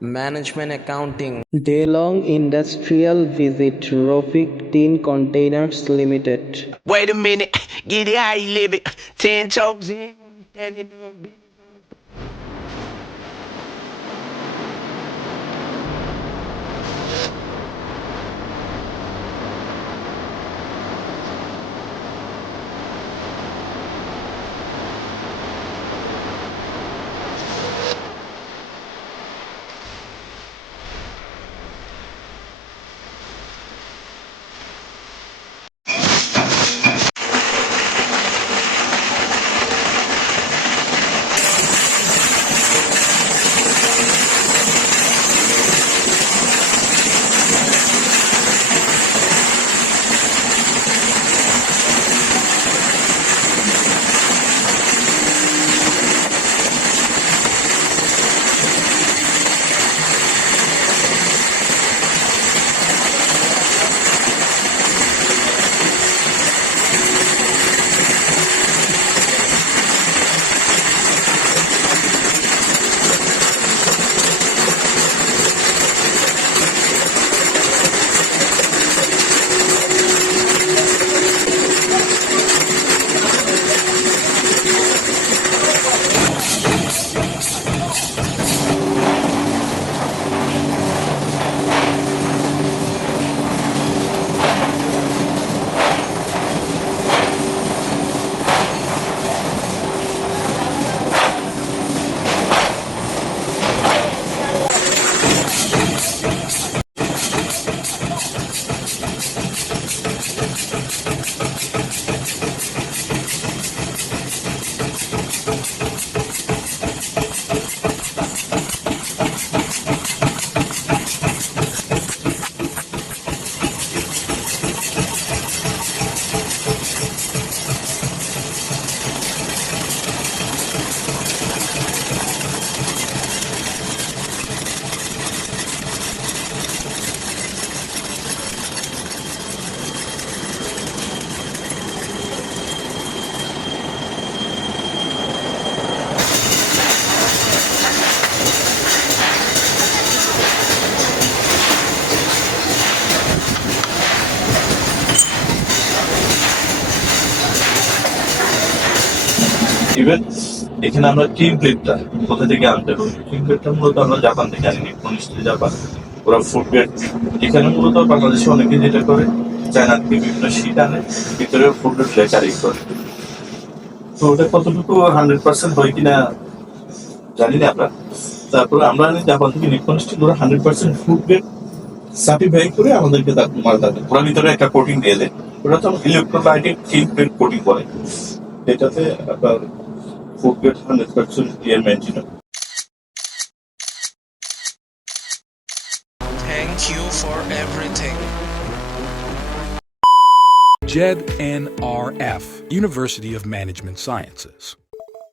Management Accounting. Daylong Industrial Visit Rafique Tin Containers Ltd. Wait a minute, get it how you live it. 10 toes in. Even এখানে আমরা team প্লেটটা কোথা থেকে আনতে পারি, team প্লেটটা মূলত আমরা জাপান থেকে আনি, নিশ্চয়ই জাপান। ওরা ফুড গ্রেড এখানে মূলত বাংলাদেশে অনেকে যেটা করে চায়না থেকে বিভিন্ন শীত আনে, ভিতরে ফুড গ্রেড লেকারি করে। তো ওটা কতটুকু 100% হয় কিনা জানি না আমরা। তারপরে আমরা আনি জাপান থেকে নিপন স্টিল, ওরা 100% ফুড গ্রেড সার্টিফাই করে আমাদেরকে তার মাল দেয়। ওরা ভিতরে একটা কোটিং দিয়ে দেয়, ওটা তো ইলেকট্রোলাইটিক টিম প্লেট কোটিং করে, এটাতে আপনার food grade 100% clear maintain. Thank you for everything. ZNRF University of Management Sciences.